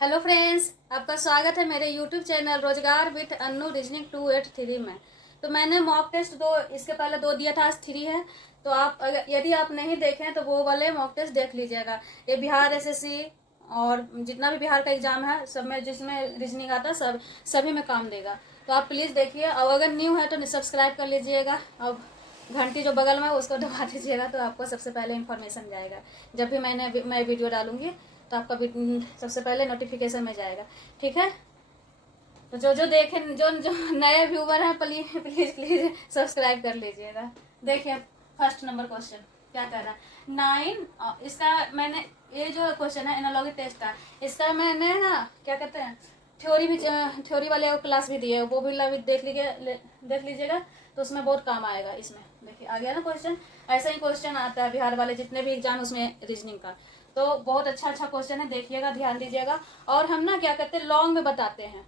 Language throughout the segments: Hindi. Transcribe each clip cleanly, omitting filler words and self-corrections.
हेलो फ्रेंड्स, आपका स्वागत है मेरे यूट्यूब चैनल रोजगार विथ अन्नू रीजनिंग 283 में। तो मैंने मॉक टेस्ट इसके पहले दो दिया था, आज 3 है। तो आप यदि आप नहीं देखें तो वो वाले मॉक टेस्ट देख लीजिएगा। ये बिहार एसएससी और जितना भी बिहार का एग्जाम है सब में जिसमें रीजनिंग आता है सभी में काम देगा। तो आप प्लीज़ देखिए, और अगर न्यू है तो सब्सक्राइब कर लीजिएगा। अब घंटी जो बगल में है उसको दबा दीजिएगा तो आपको सबसे पहले इन्फॉर्मेशन जाएगा। जब भी मैं वीडियो डालूंगी तो आपका सबसे पहले नोटिफिकेशन में जाएगा। ठीक है, तो जो जो देखें, जो जो नए व्यूवर हैं प्लीज प्लीज प्लीज सब्सक्राइब कर लीजिएगा। देखिए, फर्स्ट नंबर क्वेश्चन क्या कर रहा है। 9 इसका मैंने, ये जो क्वेश्चन है एनालॉजी टेस्ट का, इसका मैंने ना क्या कहते हैं थ्योरी वाले क्लास भी दिए, वो भी देख लीजिएगा। तो उसमें बहुत काम आएगा। इसमें देखिए आ गया ना क्वेश्चन। ऐसा ही क्वेश्चन आता है बिहार वाले जितने भी एग्जाम उसमें रीजनिंग का। तो बहुत अच्छा अच्छा क्वेश्चन है, देखिएगा, ध्यान दीजिएगा। और हम ना क्या करते हैं, लॉन्ग में बताते हैं।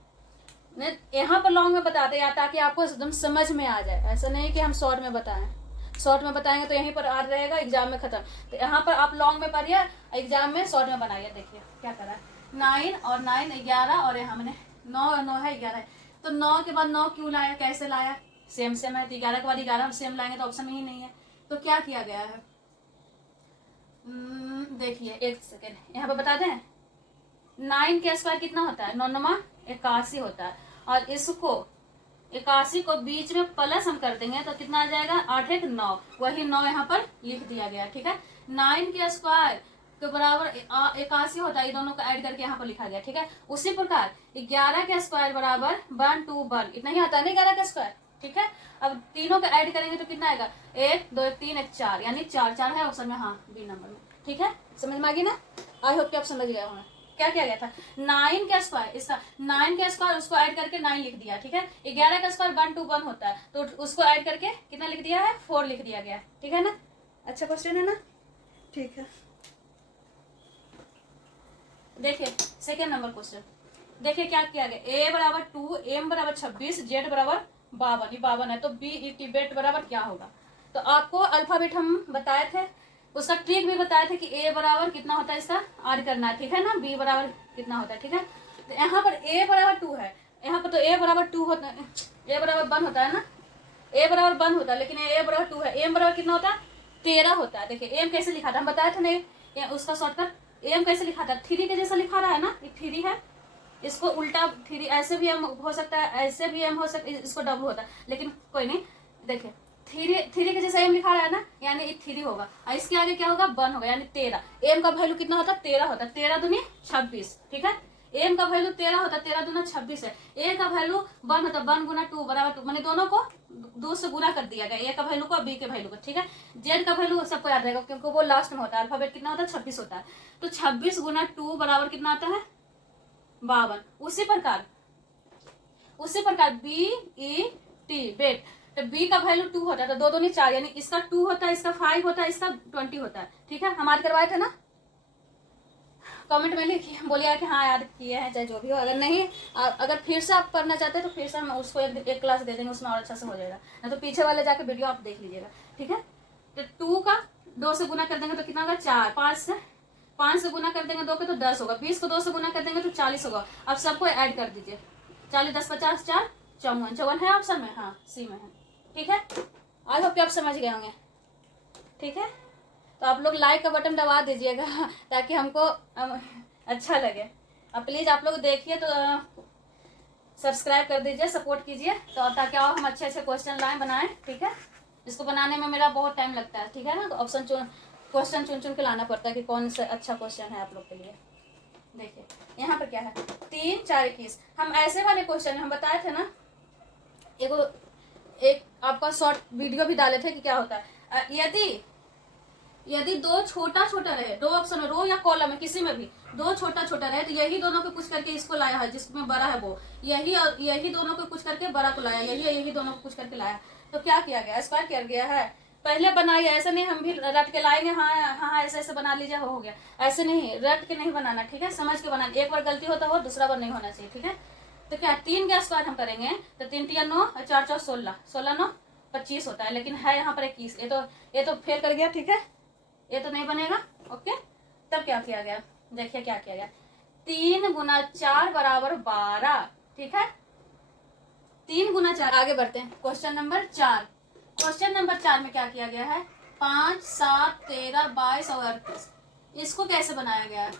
यहाँ पर लॉन्ग में बताते हैं ताकि आपको एकदम समझ में आ जाए। ऐसा नहीं कि हम शॉर्ट में बताएं। शॉर्ट में बताएंगे तो यहीं पर आ रहेगा, एग्जाम में खत्म। तो यहाँ पर आप लॉन्ग में पढ़िए, एग्जाम में शॉर्ट में बनाइए। देखिए क्या करा है, 9 और 9 11, और यहाँ मैंने 9 9 है 11 है। तो 9 के बाद 9 क्यों लाया, कैसे लाया, सेम सेम है। तो 11 के बाद 11 सेम लाएंगे तो ऑप्शन में ही नहीं है। तो क्या किया गया है, देखिए एक सेकेंड यहाँ पर बता दें। 9 के स्क्वायर कितना होता है, 9 81 होता है। और इसको 81 को बीच में प्लस हम कर देंगे तो कितना आ जाएगा, 8 1 9। वही 9 यहाँ पर लिख दिया गया। ठीक है, 9 के स्क्वायर के बराबर 81 होता है, ये दोनों को ऐड करके यहाँ पर लिखा गया। ठीक है, उसी प्रकार 11 के स्क्वायर बराबर 1 2 1, इतना ही आता है ना 11 का स्क्वायर। ठीक है, अब तीनों का ऐड करेंगे तो कितना आएगा, 1 2 1 3 1 4, यानी 4 4 है ऑप्शन में, हाँ बी नंबर में। ठीक है, समझ में आ गई ना। आई होप कि आप समझ गए होंगे क्या किया गया था। 9 का स्क्वायर, इसका 9 का स्क्वायर उसको ऐड करके 9 लिख दिया। ठीक है, 11 का स्क्वायर 1 2 1 होता है, तो उसको ऐड करके कितना लिख दिया है, 4 लिख दिया गया। ठीक है ना, अच्छा क्वेश्चन है ना। ठीक है, देखिए सेकेंड नंबर क्वेश्चन। देखिए क्या किया गया, ए बराबर 2, एम बराबर 26, जेड बराबर 52, ये 52 है। तो बी ई टी बेट बराबर क्या होगा। तो आपको अल्फाबेट हम बताए थे, उसका ट्रिक भी बताए थे कि ए बराबर कितना होता है, इसका आर करना है। ठीक है ना, बी बराबर कितना होता है। ठीक है, तो यहाँ पर ए बराबर 2 है, यहाँ पर तो ए बराबर 2 होता है, ए बराबर 1 होता है ना, ए बराबर 1 होता है, लेकिन ए बराबर 2 है। एम बराबर कितना होता है, 13 होता है। देखिए एम कैसे लिखा था, हम बताए थे नहीं, उसका शॉर्टकट एम कैसे लिखा था, 3 के जैसा लिखा रहा है ना, ये 3 है। इसको उल्टा 3 ऐसे भी एम हो सकता है, ऐसे भी एम हो सकता है, इसको डबल होता है, लेकिन कोई नहीं। देखिए 3 के जैसा एम लिखा रहा है ना, यानी ये 3 होगा, और इसके आगे क्या होगा, 1 होगा, यानी 13। एम का वैल्यू कितना होता है, 13 होता है, 13 दूनी 26। ठीक है, एम का वैल्यू 13 होता है, 13 दूना 26 है। ए का वैल्यू 1 होता है, 1 गुना 2 बराबर 2, मैंने दोनों को 2 से गुना कर दिया गया, ए का वैल्यू को और बी के वैल्यू को। ठीक है, जेड का वैल्यू सबको याद रहेगा क्योंकि वो लास्ट में होता है। अल्फाबेट कितना होता है, 26 होता है। तो 26 गुना 2 बराबर कितना आता है, 52। उसी प्रकार बी ई टी बेट, तो बी का वैल्यू 2 होता है, तो 2 दूनी 4, यानी इसका 2 होता है, इसका 5 होता है, इसका 20 होता है। ठीक है, हम याद करवाए थे ना, कमेंट में लिखिए, बोलिए कि हाँ याद किए हैं, चाहे जो भी हो। अगर नहीं, अगर फिर से आप पढ़ना चाहते हैं तो फिर से हम उसको एक क्लास दे देंगे, उसमें और अच्छा से हो जाएगा। नहीं तो पीछे वाले जाके वीडियो आप देख लीजिएगा। ठीक है, तो 2 का 2 से गुना कर देंगे तो कितना होगा, 4। 5 से गुना कर देंगे 2 के तो 10 होगा। 20 को 2 से गुना कर देंगे तो 40 होगा। अब सबको ऐड कर दीजिए, 40 10 50 4 54, 54 है ऑप्शन में, हाँ सी में है। ठीक है, आई होप कि आप समझ गए होंगे। ठीक है, तो आप लोग लाइक का बटन दबा दीजिएगा ताकि हमको अच्छा लगे। अब प्लीज़ आप लोग देखिए तो सब्सक्राइब कर दीजिए, सपोर्ट कीजिए, तो ताकि और हम अच्छे अच्छे क्वेश्चन लाएं, बनाएं। ठीक है, इसको बनाने में मेरा बहुत टाइम लगता है। ठीक है ना, तो क्वेश्चन चुन चुन के लाना पड़ता है कि कौन सा अच्छा क्वेश्चन है आप लोग के लिए। देखिए यहाँ पर क्या है, 3 4 21, हम ऐसे वाले क्वेश्चन हम बताए थे ना, एक आपका शॉर्ट वीडियो भी डाले थे कि क्या होता है। यदि 2 छोटा छोटा रहे, 2 ऑप्शन रो या कॉलम है, किसी में भी 2 छोटा छोटा रहे, तो यही दोनों को कुछ करके इसको लाया है, जिसमें बड़ा है वो यही दोनों को कुछ करके बड़ा को लाया, यही दोनों को कुछ करके लाया। तो क्या किया गया, स्क्वायर किया गया है। पहले बनाइए, ऐसा नहीं हम भी रट के लाएंगे, हाँ हाँ ऐसे ऐसे बना लीजिए, हो गया। ऐसे नहीं, रट के नहीं बनाना। ठीक है, समझ के बनाना, एक बार गलती होता हो दूसरा बार नहीं होना चाहिए। ठीक है, तो क्या 3 का स्क्वायर हम करेंगे तो 3 3 9 4 4 16, 16 9 25 होता है, लेकिन है यहाँ पर 21, ये तो फेल कर गया। ठीक है, ये तो नहीं बनेगा। ओके, तब क्या किया गया, देखिए क्या किया गया, 3 गुना 4 बराबर 12। ठीक है, 3 गुना 4। आगे बढ़ते हैं, क्वेश्चन नंबर 4। क्वेश्चन नंबर 4 में क्या किया गया है, 5, 7, 13, 22 और 38। इसको कैसे बनाया गया है,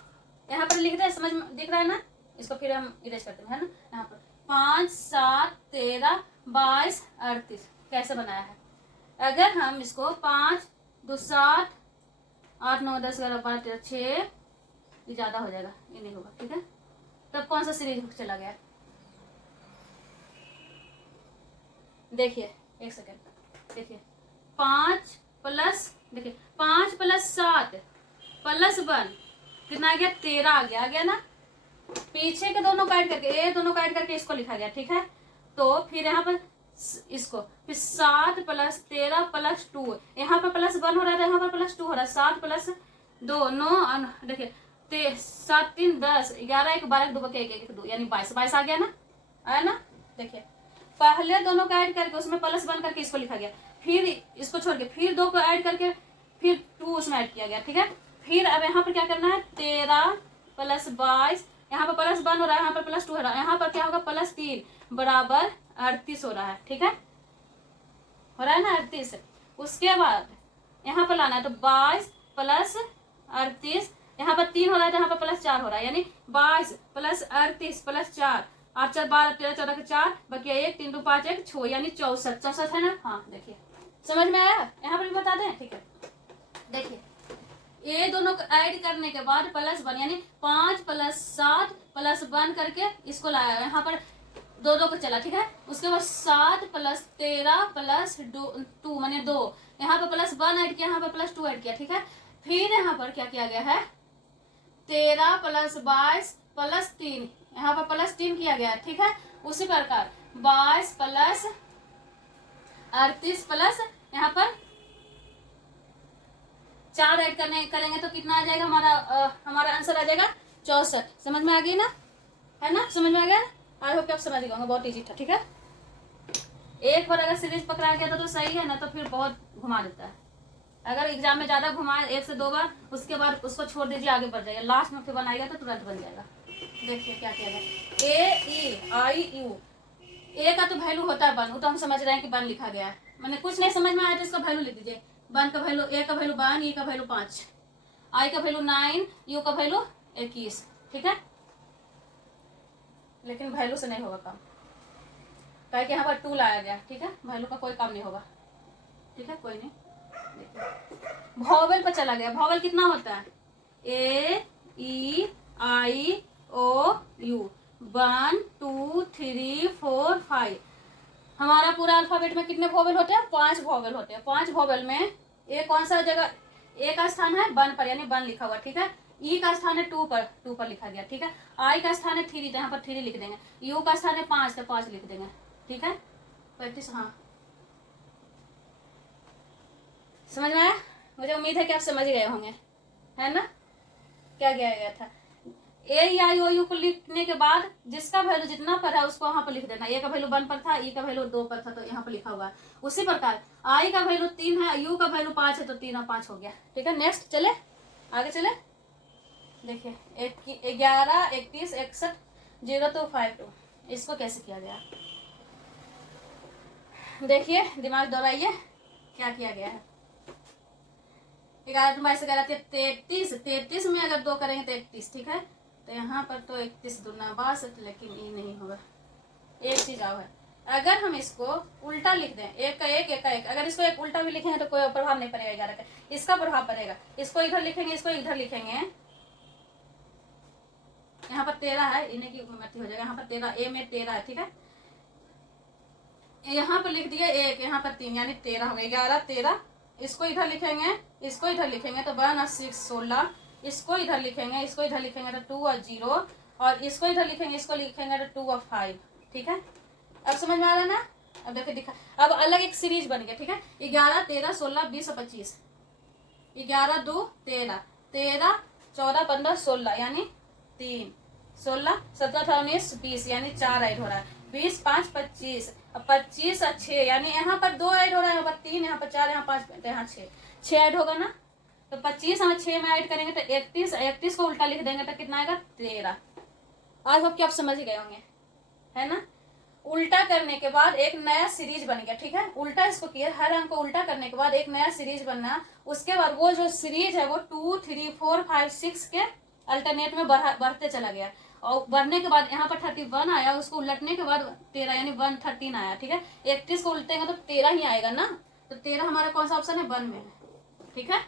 यहाँ पर लिख रहे हैं, समझ में दिख रहा है ना। इसको फिर हम इरेज करते हैं, है ना। यहाँ पर 5, 7, 13, 22, 38 कैसे बनाया है। अगर हम इसको 5, 2, 7, 8, 9, 10, 11, 12, 13, 6, ये ज्यादा हो जाएगा, ये नहीं होगा। ठीक है, तब कौन सा सीरीज चला गया, देखिए एक सेकेंड, देखिए 5 प्लस, देखिए 5 प्लस 7 प्लस 1 कितना आ गया, 13 आ गया ना। पीछे के दोनों काट करके, ये दोनों काट करके इसको लिखा गया। ठीक है, तो फिर यहाँ पर इसको फिर 7 प्लस 13 प्लस 2, यहाँ पर प्लस 1 हो रहा था, यहाँ पर प्लस 2 हो रहा है। 7 प्लस 2 9, देखिए 7 3 10 11 1 12 2 1 1 2 यानी 22 आ गया ना, आया ना। देखिए पहले दोनों को ऐड करके उसमें प्लस 1 करके इसको लिखा गया, फिर इसको छोड़ के फिर 2 को ऐड करके फिर 2 उसमें ऐड किया गया। ठीक है, फिर अब यहाँ पर क्या करना है, 13 प्लस 22, यहाँ पर प्लस 1 हो रहा है, यहाँ पर प्लस 2 हो रहा है, यहाँ पर क्या होगा, प्लस 3 बराबर 38 हो रहा है। ठीक है, हो रहा है ना 38। उसके बाद यहाँ पर लाना है, तो 22 प्लस 38, यहाँ पर 3 हो रहा है, तो यहाँ पर प्लस 4 हो रहा है, यानी 22 प्लस 38 प्लस 4, 8 4 12 13 14 के 4 बकिया 1 3 2 5 1 6 यानी 64 है ना। हाँ देखिए समझ में आया, यहाँ पर भी बता दें। ठीक है, देखिए ये दोनों को ऐड करने के बाद प्लस 1 यानी 5 प्लस 7 प्लस 1 करके इसको लाया, यहाँ पर 2 2 को चला। ठीक है, उसके बाद 7 प्लस 13 प्लस 2 माने 2, यहाँ पर प्लस 1 ऐड किया, यहाँ पर प्लस 2 ऐड किया। ठीक है, फिर यहाँ पर क्या किया गया है, 13 प्लस 22 प्लस 3, यहाँ पर प्लस 3 किया गया है। ठीक है, उसी प्रकार 22 प्लस 38 प्लस यहाँ पर 4 ऐड करेंगे तो कितना आ जाएगा, हमारा आंसर आ जाएगा 64। समझ में आ गई ना, है ना, समझ में आ गया। आई होप आप समझ गए होंगे, बहुत इजी था। ठीक है, एक बार अगर सीरीज पकड़ा गया तो सही है ना, तो फिर बहुत घुमा देता है। अगर एग्जाम में ज्यादा घुमाए 1 से 2 बार, उसके बाद उसको छोड़ दीजिए, आगे बढ़ जाएगा, लास्ट में फिर बनाएगा तो तुरंत बन जाएगा। देखिए क्या किया गया, ए ई आई यू, ए का तो वैल्यू होता है 1, वो तो हम समझ रहे हैं कि 1 लिखा गया है। मैंने कुछ नहीं समझ में आया तो इसका वैल्यू लिख दीजिए। 1 का वैल्यू, ए का वैल्यू 1, ई का वैल्यू 5, आई का वैल्यू 9, यू का वैल्यू 21। ठीक है, लेकिन वैल्यू से नहीं होगा काम, क्या कि यहाँ पर 2 लाया गया। ठीक है, वैल्यू का कोई काम नहीं होगा। ठीक है, कोई नहीं। वॉवेल पर चला गया, वॉवेल कितना होता है, ए ई आई ओ यू, 1 2 3 4 5। हमारा पूरा अल्फाबेट में कितने वॉवेल होते हैं, 5 वॉवेल होते हैं। 5 वॉवेल में ए कौन सा जगह, ए का स्थान है 1 पर यानी 1 लिखा हुआ। ठीक है, ई का स्थान है 2 पर लिखा गया। ठीक है, आई का स्थान है 3 तो यहाँ पर 3 लिख देंगे, यू का स्थान है 5 तो 5 लिख देंगे। ठीक है, प्रैक्टिस। हाँ समझ में आया, मुझे उम्मीद है कि आप समझ गए होंगे, है ना। क्या किया गया था, ए आई ओ यू को लिखने के बाद जिसका वैल्यू जितना पर है उसको वहां पर लिख देना। ए का वैल्यू 1 पर था, ई का वैल्यू 2 पर था, तो यहाँ पर लिखा हुआ है। उसी प्रकार आई का वैल्यू 3 है, यू का वैल्यू 5 है, तो 3 और 5 हो गया। ठीक है, नेक्स्ट चले, आगे चले। देखिए 11 31 61 0 2 5 2, इसको कैसे किया गया, देखिए दिमाग दौड़ाइए क्या किया गया है। 11 2 22 11 33, 33 में अगर 2 करेंगे तो 31। ठीक है, तो यहाँ पर तो 31 दूना 62, लेकिन ये नहीं होगा। एक चीज आओ है, अगर हम इसको उल्टा लिख दें, 1 का 1 1 का 1, अगर इसको एक उल्टा भी लिखेंगे तो कोई प्रभाव नहीं पड़ेगा 11 का, इसका प्रभाव पड़ेगा। इसको इधर लिखेंगे, इसको इधर लिखेंगे, यहाँ पर 13 है, इन्हें की मर्जी हो जाएगा। यहाँ पर 13, ए में 13 है। ठीक है, यहाँ पर लिख दिया 1, यहाँ पर 3 यानी 13 हो गया। 11 13, इसको इधर लिखेंगे, इसको इधर लिखेंगे तो 1 और 6 16, इसको इधर लिखेंगे, इसको इधर लिखेंगे तो 2 और 0, और इसको इधर लिखेंगे, इसको लिखेंगे तो 2 और 5। ठीक है, अब समझ में आ रहा है ना। अब देखिए दिखा, अब अलग एक सीरीज बन गया। ठीक है, 11 13 16 20 और 25, 11 2 13 13 14 15 16 यानी 3 16 17 18 19 20 यानी 4 ऐड हो रहा है। 20 5 25, 25 और 6 यानी यहाँ पर 2 ऐड हो रहा है, यहाँ पर 3, यहाँ पर 4, यहाँ 5, तो यहाँ 6 ऐड होगा ना। तो 25 और 6 में ऐड करेंगे तो 31, 31 को उल्टा लिख देंगे तो कितना आएगा 13। आई होप कि आप समझ गए होंगे, है ना। उल्टा करने के बाद एक नया सीरीज बन गया, ठीक है। उल्टा इसको किया, हर अंक को उल्टा करने के बाद एक नया सीरीज बनना। उसके बाद वो जो सीरीज है वो 2, 3, 4, 5, 6 के अल्टरनेट में बढ़ते चला गया, और बढ़ने के बाद यहाँ पर 31 आया, उसको उलटने के बाद 13 यानी 113 आया, ठीक है। 31 को उल्टेंगे तो 13 ही आएगा ना, तो 13 हमारा कौन सा ऑप्शन है, 1 में है, ठीक है।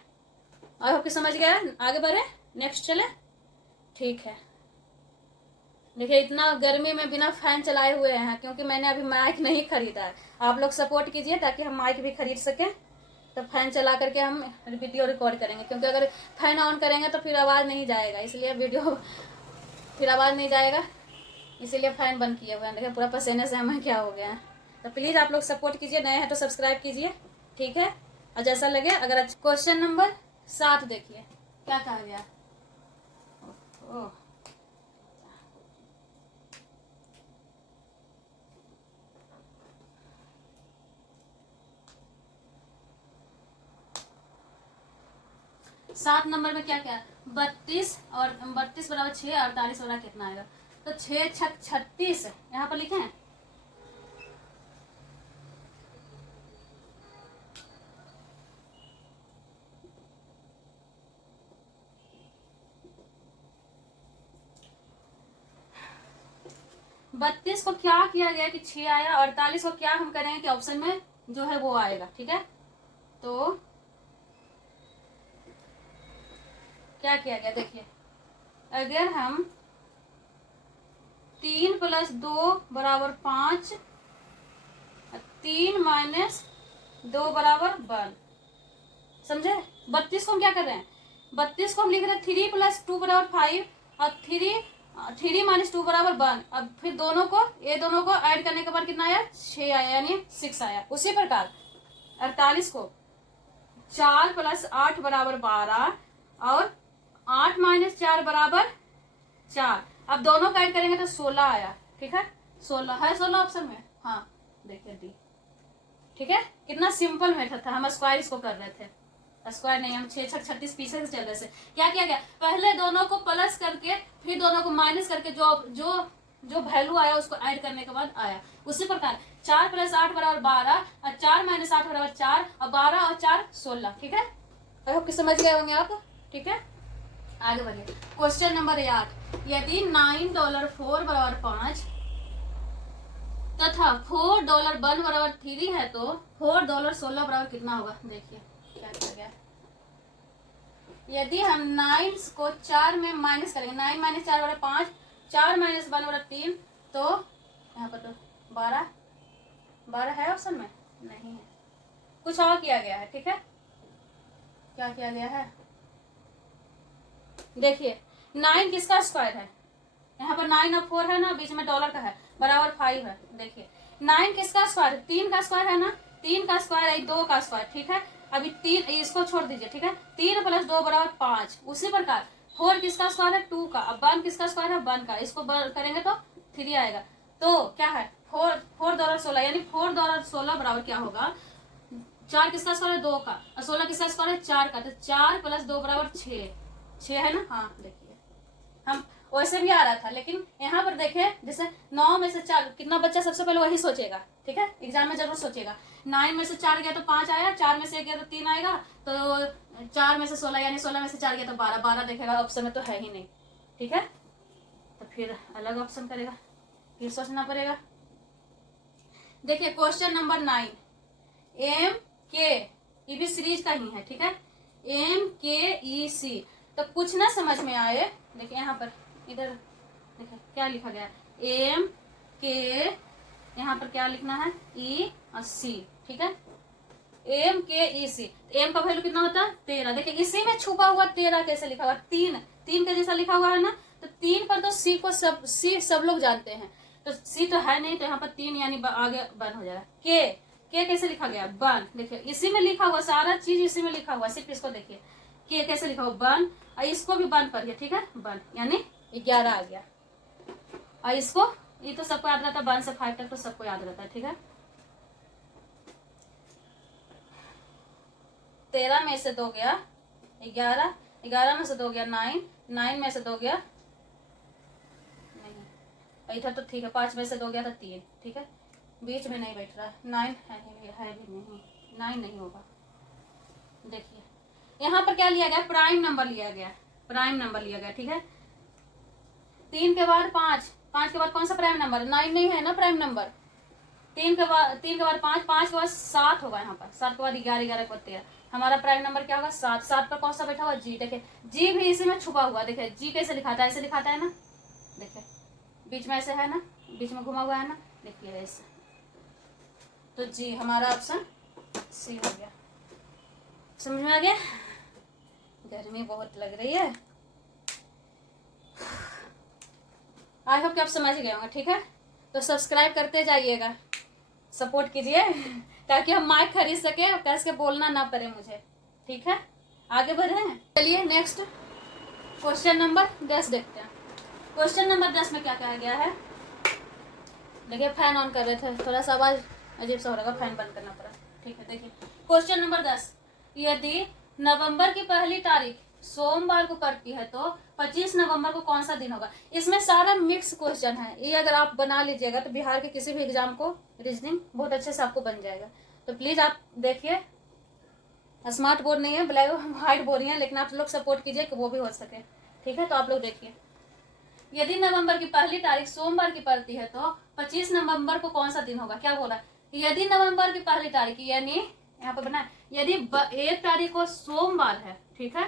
आई होप कि समझ गया। आगे बढ़े, नेक्स्ट चले, ठीक है। देखिए इतना गर्मी में बिना फैन चलाए हुए हैं, क्योंकि मैंने अभी माइक नहीं खरीदा है। आप लोग सपोर्ट कीजिए ताकि हम माइक भी खरीद सकें, तब फैन चला करके हम वीडियो रिकॉर्ड करेंगे, क्योंकि अगर फैन ऑन करेंगे तो फिर आवाज़ नहीं जाएगा, इसलिए वीडियो फिर आवाज़ नहीं जाएगा, इसीलिए फैन बंद किए हुए हैं। देखिए पूरा पसीने से हमें क्या हो गया है। तो प्लीज़ आप लोग सपोर्ट कीजिए, नए हैं तो सब्सक्राइब कीजिए, ठीक है। और जैसा लगे अगर क्वेश्चन नंबर 7 देखिए क्या कहा गया। ओह 7 नंबर में क्या क्या है, 32 और 32 बराबर 6, 48 बराबर कितना आएगा, तो 6 छक 36 यहाँ पर लिखे हैं। बत्तीस को क्या किया गया कि 6 आया, 48 को क्या हम करेंगे कि ऑप्शन में जो है वो आएगा, ठीक है। तो क्या किया गया देखिए, अगर हम 3 + 2 = 5, 3 - 2 = 1, समझे। 32 को हम क्या कर रहे हैं, 32 को हम लिख रहे हैं 3 + 2 = 5, और 3 - 2 = 1। अब फिर दोनों को ऐड करने के बाद कितना आया, 6 आया, यानी 6 आया। उसी प्रकार 48 को 4 + 8 = 12, और 8 - 4 = 4। अब दोनों का ऐड करेंगे तो 16 आया, ठीक है। 16 है, 16 ऑप्शन में, हाँ देखिए डी, ठीक है। कितना सिंपल मेथड था, हम स्क्वायर इसको कर रहे थे, स्क्वायर नहीं, हम 6 छक 36 पीछे से चल रहे थे। क्या किया गया, पहले दोनों को प्लस करके फिर दोनों को माइनस करके जो जो जो वैल्यू आया उसको ऐड करने के बाद आया। उसी प्रकार 4 + 8 = 12, और 4 - 8 = 4, और 12 और 4 16, ठीक है। आई होप कि समझ गए होंगे आप, ठीक है। आगे बढ़िए, क्वेश्चन नंबर 8, यदि $9 4 = 5 तथा $4 = 3 है, तो $4 16 = कितना होगा, देखिए क्या किया गया। यदि हम 9 को 4 में माइनस करेंगे, 9 - 4 = 5, 4 - 1 = 3, तो यहाँ पर तो 12 है ऑप्शन में, नहीं है, कुछ और किया गया है, ठीक है। क्या किया गया है, देखिए 9 किसका स्क्वायर है, यहाँ पर 9 और 4 है ना, बीच में डॉलर का है, बराबर 5 है। देखिए 9 किसका स्क्वायर, 3 का स्क्वायर है ना, 3 का स्क्वायर है, 2 का स्क्वायर, ठीक है। अभी 3 इसको छोड़ दीजिए, ठीक है। 3 + 2 = 5। उसी प्रकार 4 किसका स्क्वायर है, 2 का, अब 1 किसका स्क्वायर है, 1 का, इसको करेंगे तो 3 आएगा। तो क्या है, 4 $, 16, यानी $4 16 बराबर क्या होगा, 4 किसका स्क्वायर है, 2 का, और 16 किसका स्क्वायर है, 4 का, तो 4 + 2 = 6 है ना। हाँ देखिए हम वैसे भी आ रहा था, लेकिन यहाँ पर देखें जैसे 9 में से 4 कितना बच्चा सबसे पहले वही सोचेगा, ठीक है, एग्जाम में जरूर सोचेगा। 9 में से 4 गया तो 5 आया, 4 में से 1 गया तो 3 आएगा, तो 4 में से 16, यानी 16 में से 4 गया तो 12, 12 देखेगा, ऑप्शन में तो है ही नहीं, ठीक है। तो फिर अलग ऑप्शन करेगा, फिर सोचना पड़ेगा। देखिए क्वेश्चन नंबर 9, एम के, ये भी सीरीज का ही है, ठीक है, MKEC। तो कुछ ना समझ में आए, देखिए यहाँ पर इधर देखिए क्या लिखा गया, एम के, यहाँ पर क्या लिखना है, E और C, ठीक है। MKEC, एम का वैल्यू कितना होता है, 13। देखिए इसी में छुपा हुआ 13 कैसे लिखा हुआ, 3 का जैसा लिखा हुआ है ना, तो 3 पर तो C सब लोग जानते हैं, तो C तो है नहीं, तो यहाँ पर 3 यानी आगे 1 हो जाएगा। के कैसे लिखा गया, 1, देखिए इसी में लिखा हुआ, सारा चीज इसी में लिखा हुआ, सिर्फ इसको देखिए के कैसे लिखा हुआ, 1, और इसको भी 1 पढ़िए, ठीक है, 1 यानी 11 आ गया। और इसको, ये तो सबको याद रहता है, 1 से 5 तक तो सबको याद रहता है, ठीक है। 13 में से 2 गया 11, 11 में से 2 गया 9, 9 में से 2 गया नहीं और इधर तो ठीक है, 5 में से 2 गया था 3, ठीक है, बीच में नहीं बैठ रहा है। 9 है भी नहीं, 9 नहीं होगा। देखिए यहाँ पर क्या लिया गया, प्राइम नंबर लिया गया, प्राइम नंबर लिया गया, ठीक है। 3 के बाद 5, 5 के बाद कौन सा प्राइम नंबर, 9 नहीं है ना प्राइम नंबर। 3 के बाद 5, 5 के बाद 7 होगा यहाँ पर, 7 के बाद 11, 11 के बाद 13, हमारा प्राइम नंबर क्या होगा 7। 7 पर कौन सा बैठा हुआ, जी। देखिए जी भी इसी में छुपा हुआ, देखिए जी कैसे लिखाता है, ऐसे लिखाता है ना, देखिए बीच में ऐसे है ना, बीच में घुमा हुआ है ना, देखिए ऐसे, तो जी हमारा ऑप्शन सी हो गया। समझ में आ गया। गर्मी बहुत लग रही है, आई होप कि आप समझ गए होंगे, ठीक है। तो सब्सक्राइब करते जाइएगा, सपोर्ट कीजिए ताकि हम माइक खरीद सके और कैसे के बोलना ना पड़े मुझे, ठीक है। आगे बढ़े, चलिए नेक्स्ट क्वेश्चन नंबर 10 देखते हैं। क्वेश्चन नंबर 10 में क्या कहा गया है, देखिए फैन ऑन कर रहे थे, थोड़ा सा आवाज अजीब सा हो रहा, फैन बंद करना पड़ा, ठीक है। देखिए क्वेश्चन नंबर 10, यदि नवंबर की पहली तारीख सोमवार को पड़ती है तो 25 नवंबर को कौन सा दिन होगा। इसमें सारा मिक्स क्वेश्चन है, ये अगर आप बना लीजिएगा तो बिहार के किसी भी एग्जाम को रीजनिंग बहुत अच्छे से आपको बन जाएगा। तो प्लीज आप देखिए, स्मार्ट बोर्ड नहीं है, ब्लैक व्हाइट बोर्ड है, लेकिन आप लोग सपोर्ट कीजिए कि वो भी हो सके, ठीक है। तो आप लोग देखिए, यदि नवंबर की पहली तारीख सोमवार की पड़ती है तो 25 नवंबर को कौन सा दिन होगा। क्या बोला, यदि नवंबर की पहली तारीख, यानी यहाँ पर बना यदि 1 तारीख को सोमवार है, ठीक है,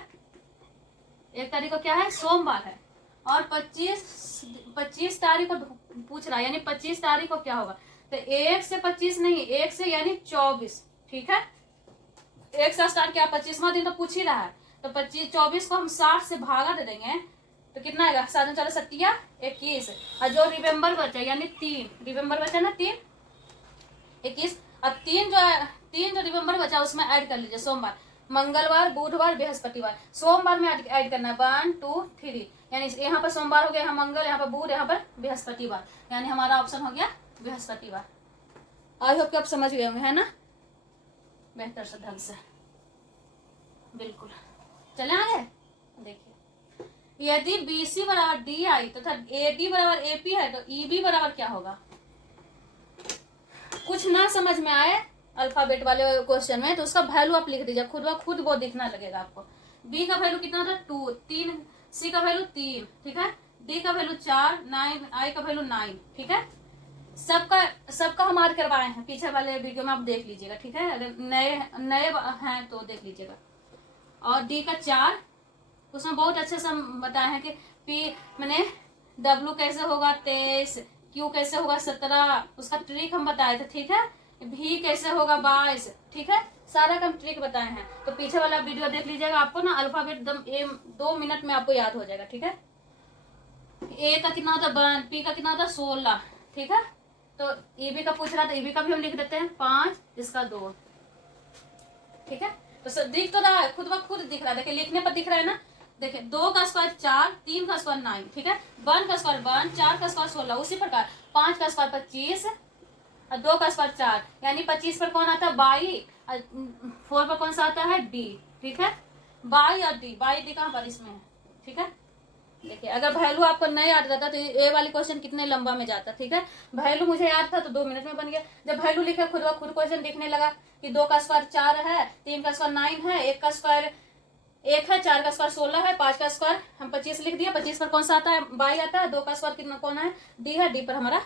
1 तारीख को क्या है सोमवार है, और 25 तारीख को पूछ रहा है, यानी 25 तारीख को क्या होगा। तो 1 से 25 नहीं, 1 से यानी 24, ठीक है। 1 से स्टार्ट किया, 25वां दिन तो पूछ ही रहा है, तो 24 को हम 60 से भागा दे देंगे तो कितना आएगा, 7 4 7 21, और जो रिमेम्बर बचा यानी 3 रिमेम्बर बचा ना, 3 21, और 3 जो रिमेम्बर बचा उसमें ऐड कर लीजिए सोमवार, मंगलवार, बुधवार, बृहस्पतिवार। सोमवार में ऐड करना है 1 2 3, यानी यहाँ पर सोमवार हो गया, यहाँ मंगल, यहाँ पर बुध, यहाँ पर बृहस्पतिवार, यानी हमारा ऑप्शन हो गया बृहस्पतिवार। आई होप कि आप समझ गए होंगे, है ना, बेहतर से ढंग से, बिल्कुल। चले आगे, देखिए यदि BC बराबर DI तथा AD बराबर AP है तो EB बराबर क्या होगा। कुछ ना समझ में आए अल्फाबेट वाले क्वेश्चन में तो उसका वैल्यू आप लिख दीजिए, खुद वो दिखना लगेगा आपको। B का वैल्यू कितना था 2, 3, C का वैल्यू 3, ठीक है, D का वैल्यू 4, 9, I का वैल्यू 9, ठीक है। सबका हम मार्क करवाए हैं, पीछे वाले वीडियो में आप देख लीजिएगा, ठीक है, अगर नए हैं तो देख लीजिएगा। और D का 4, उसमें बहुत अच्छे से हम बताए हैं कि P मैंने W कैसे होगा 23, Q कैसे होगा 17, उसका ट्रिक हम बताए थे, ठीक है। V कैसे होगा 22, ठीक है, सारा का हम ट्रिक बताए हैं, तो पीछे वाला वीडियो देख लीजिएगा, आपको ना अल्फाबेट एकदम 2 मिनट में आपको याद हो जाएगा, ठीक है। A का कितना होता है 1, P का कितना होता है 16, ठीक है। तो EB का पूछ रहा था, EB का भी हम लिख देते हैं 5, इसका 2, ठीक है। तो दिख तो रहा है, खुद ब खुद दिख रहा है, देखिए लिखने पर दिख रहा है ना, देखिए 2 का स्क्वायर 4, 3 का स्क्वायर 9, ठीक है, 1 का स्क्वायर 1, 4 का स्क्वायर 16, उसी प्रकार 5 का स्क्वायर 25 और 2 का स्क्वायर 4, यानी 25 पर कौन आता है 22, 4 पर कौन सा आता है D, ठीक है। 22 और D कहाँ पर इसमें है, ठीक है। देखिए अगर वैल्यू आपको नहीं याद रहता तो ये वाली क्वेश्चन कितने लंबा में जाता, ठीक है। वैल्यू मुझे याद था तो 2 मिनट में बन गया। जब वैल्यू लिखे खुद क्वेश्चन दिखने लगा कि 2 का स्क्वायर 4 है, 3 का स्क्वायर 9 है, 1 का स्क्वायर 1 है, 4 का स्क्वायर 16 है, 5 का स्क्वायर हम 25 लिख दिया, 25 पर कौन सा आता है 22 आता है, 2 का स्क्वायर कितना कौन है D है, D पर हमारा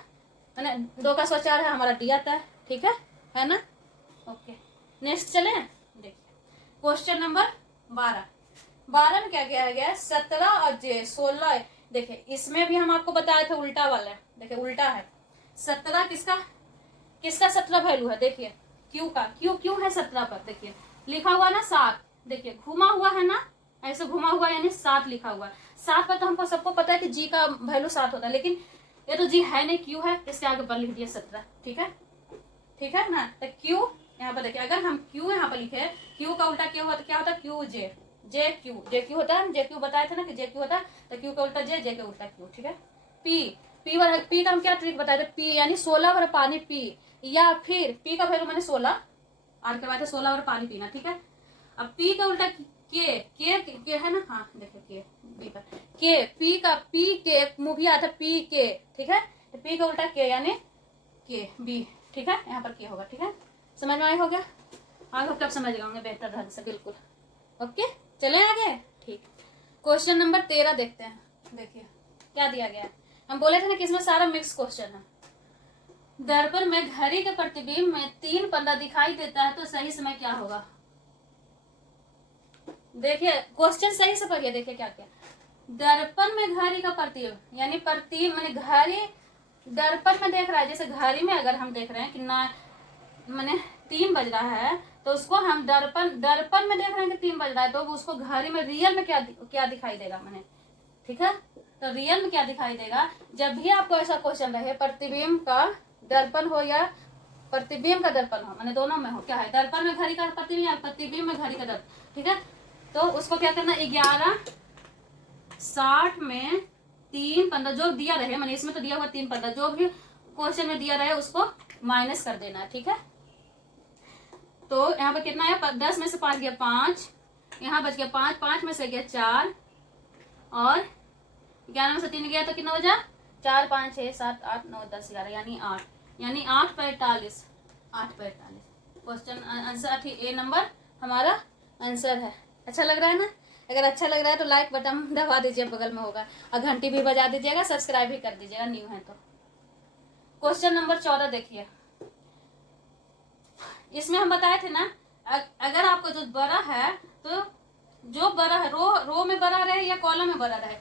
2 का स्क्वायर 4 है, हमारा D आता है, ठीक है ना। ओके नेक्स्ट चले, देखिए क्वेश्चन नंबर 12 में क्या किया गया है 17 और J 16। देखिए इसमें भी हम आपको बताए थे उल्टा वाला, देखिए उल्टा है 17, किसका 17 वैल्यू है, देखिए Q का, Q है 17 पर, देखिए लिखा हुआ ना 7, देखिए घुमा हुआ है ना, ऐसे घुमा हुआ यानी 7 लिखा हुआ है। 7 पर तो हमको सबको पता है कि G का वैल्यू 7 होता है, लेकिन ये तो G है नहीं, Q है, इसके आगे पर लिख दिया 17, ठीक है ना। तो Q यहाँ पर देखिए, अगर हम Q यहाँ पर लिखे, Q का उल्टा क्या होता है QJ, JQ होता है, JQ बताए थे ना कि JQ होता है, तो Q का उल्टा J का उल्टा Q, ठीक है। P का हम क्या ट्रिक बताए थे, P यानी 16 बार पानी पी, या फिर P का वैल्यू मैंने 16 आर के बाद 16 बार पानी पीना, ठीक है। अब P का उल्टा के है ना, हाँ देखिए के P का के P का P के मूवी आता है P के, ठीक है। पी का उल्टा के यानी के बी, ठीक है, यहाँ पर के होगा, ठीक है, समझ में आया हो गया? आगे कब समझ गए होंगे बेहतर ढंग से, बिल्कुल। ओके, चले आगे। ठीक, क्वेश्चन नंबर 13 देखते हैं। देखिए क्या दिया गया है। हम बोले थे ना कि इसमें सारा मिक्स क्वेश्चन है। दर्पण में घड़ी के प्रतिबिंब में 3 पंद्रह दिखाई देता है तो सही समय क्या होगा? देखिए क्वेश्चन सही से पढ़िए। देखिए क्या क्या, दर्पण में घड़ी का प्रतिबिंब यानी मैंने घड़ी दर्पण में देख रहा है, जैसे घड़ी में अगर हम देख रहे हैं कि ना मैंने 3 बज रहा है, तो उसको हम दर्पण में देख रहे हैं कि 3 बज रहा है, तो उसको घड़ी में रियल में क्या दिखाई देगा मैंने, ठीक है। तो रियल में क्या दिखाई देगा, जब भी आपको ऐसा क्वेश्चन रहे प्रतिबिंब का दर्पण हो या प्रतिबिंब का दर्पण हो, मैंने दोनों में हो, क्या है, दर्पण में घड़ी का प्रतिबिंब या प्रतिबिंब में घड़ी का दर्पण, ठीक है। तो उसको क्या करना, 11:60 में 3 15 जो दिया रहे, मैंने इसमें तो दिया हुआ 3 15, जो भी क्वेश्चन में दिया रहे उसको माइनस कर देना है, ठीक है। तो यहाँ पर कितना है, 10 में से 5 गया 5, यहाँ बच गया 5, 5 में से गया 4, और 11 में से 3 गया तो कितना हो जाए, 4 5 6 7 8 9 10 11 यानी 8, यानी 8:45, 8:45 क्वेश्चन आंसर ए नंबर हमारा आंसर है। अच्छा लग रहा है ना? अगर अच्छा लग रहा है तो लाइक बटन दबा दीजिए, बगल में होगा, और घंटी भी बजा दीजिएगा, सब्सक्राइब भी कर दीजिएगा न्यू है तो। क्वेश्चन नंबर 14 देखिए, इसमें हम बताए थे ना, अगर आपको जो बड़ा है, तो जो बड़ा है रो में बड़ा रहे या कॉलम में बड़ा रहे,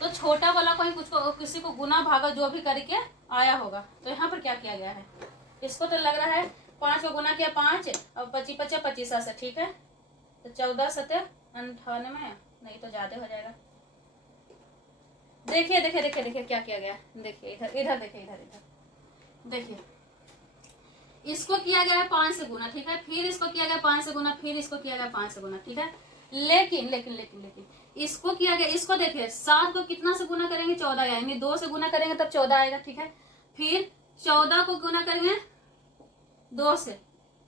तो छोटा वाला कोई किसी को गुना भागा जो भी करके आया होगा। तो यहाँ पर क्या किया गया है, इसको तो लग रहा है 5 को गुना किया 5 और 25 25 25 से, ठीक है। तो 14 7 98, नहीं तो ज्यादा हो जाएगा। देखिए देखिए देखिए देखिए क्या किया गया, देखिए इधर इधर देखिए, इधर इधर देखिए, इसको किया गया है 5 से गुना, ठीक है, फिर इसको किया गया 5 से गुना, फिर इसको किया गया 5 से गुना, ठीक है। लेकिन लेकिन लेकिन लेकिन इसको किया गया, इसको देखिए 7 को कितना से गुना करेंगे, 14 यानी 2 से गुना करेंगे तब 14 आएगा, ठीक है। फिर 14 को गुना करेंगे 2 से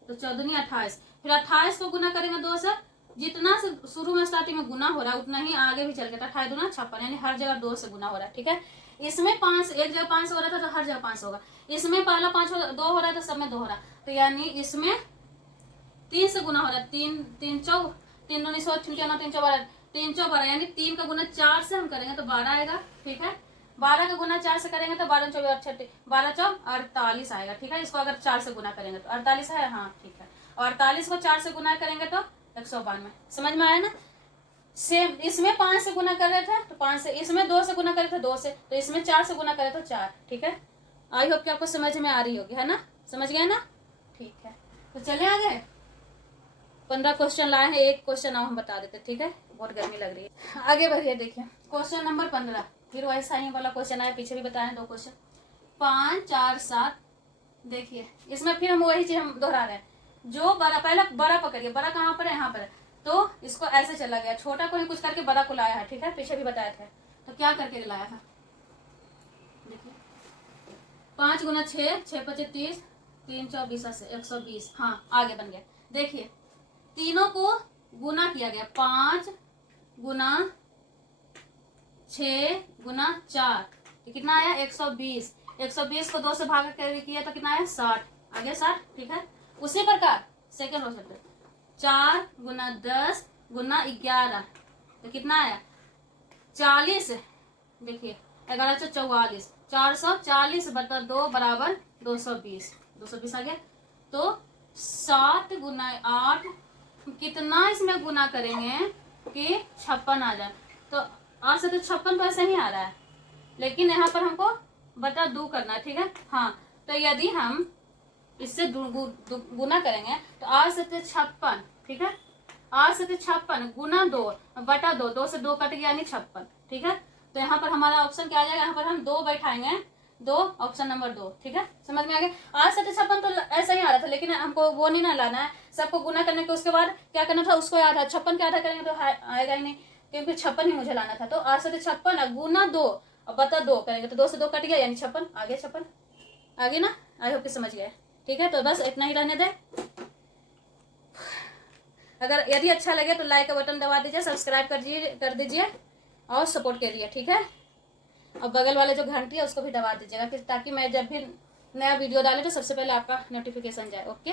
तो 14 28, फिर 28 को गुना करेंगे 2 से, जितना से शुरू में स्टार्टिंग में गुना हो रहा है उतना ही आगे भी चल गया, 28 दूना 56, यानी हर जगह 2 से गुना हो रहा है, ठीक है। इसमें 5 एक जगह 5 हो रहा था तो हर जगह 5 होगा, इसमें पहला 5 2 हो रहा है तो सब में 2 हो रहा है, तो यानी इसमें 3 से गुना हो रहा है, 3 3 4 3 2 9 3 4 3 4 12, यानी 3 का गुना 4 से हम करेंगे तो 12 आएगा, ठीक है। 12 का गुना 4 से करेंगे तो 12 4 12 4 48 आएगा, ठीक है। इसको अगर 4 से गुना करेंगे तो 48 है, हाँ ठीक है। और 48 को 4 से गुना करेंगे तो 192, समझ में आया ना। सेम इसमें 5 से गुना कर रहे थे तो 5 से, इसमें 2 से गुना कर रहे थे 2 से, तो इसमें 4 से गुना करे तो 4, ठीक है। आई होप कि आपको समझ में आ रही होगी, है ना, समझ गए ना, ठीक है। तो चले आगे, 15 क्वेश्चन लाए हैं, एक क्वेश्चन अब हम बता देते, ठीक है, बहुत गर्मी लग रही है। आगे बढ़िए, देखिए क्वेश्चन नंबर 15, फिर वैसा ही वाला क्वेश्चन आया, पीछे भी बताए 2 क्वेश्चन, 5 4 7। देखिए इसमें फिर हम वही चीज हम दोहरा रहे हैं, जो बड़ा, पहले बड़ा पकड़िए, बड़ा कहाँ पर है, यहाँ पर है, तो इसको ऐसे चला गया, छोटा को ही कुछ करके बड़ा को लाया है, ठीक है, पीछे भी बताया था। तो क्या करके लाया था, देखिए 5 गुना 6 6 5 30 3 4 20 से 120, हाँ आगे बन गया। देखिए तीनों को गुना किया गया, 5 गुना 6 गुना 4, तो कितना आया 120, 120 को 2 से भाग कर किया तो कितना आया 60, आगे 60, ठीक है। उसी प्रकार सेकंड हो सकते 4 गुना 10 गुना 11, तो कितना आया 40, देखिए 11 से 44, 440 बटा 2 बराबर 220, 220 आ गया। तो 7 गुना 8, कितना इसमें गुना करेंगे कि 56 आ जाए, तो 8 से तो 56 तो ऐसे ही आ रहा है, लेकिन यहाँ पर हमको बटा 2 करना है, ठीक है। हाँ तो यदि हम इससे गुना करेंगे तो 8 से 56, ठीक है, 8 से 56 गुना 2 बटा 2, 2 से 2 कट गया यानी 56, ठीक है। तो यहाँ पर हमारा ऑप्शन क्या आ जाएगा, यहाँ पर हम 2 बैठाएंगे, 2 ऑप्शन नंबर 2, ठीक है, समझ में आ गया। 8 से 56 तो ऐसा ही आ रहा था, लेकिन हमको वो नहीं ना लाना है, सबको गुना करने के उसके बाद क्या करना था, उसको याद है 56 के आधा करेंगे तो आएगा ही नहीं, क्योंकि 56 ही मुझे लाना था। तो 8 से 56 गुना 2 और बता 2 करेंगे तो 2 से 2 कट गया यानी 56, आगे 56, आगे ना, आई होप कि समझ गए, ठीक है। तो बस इतना ही रहने दे। अगर यदि अच्छा लगे तो लाइक का बटन दबा दीजिए, सब्सक्राइब कर दीजिए और सपोर्ट करिए, ठीक है। और बगल वाले जो घंटी है उसको भी दबा दीजिएगा, ताकि मैं जब भी नया वीडियो डालूँ तो सबसे पहले आपका नोटिफिकेशन जाए। ओके।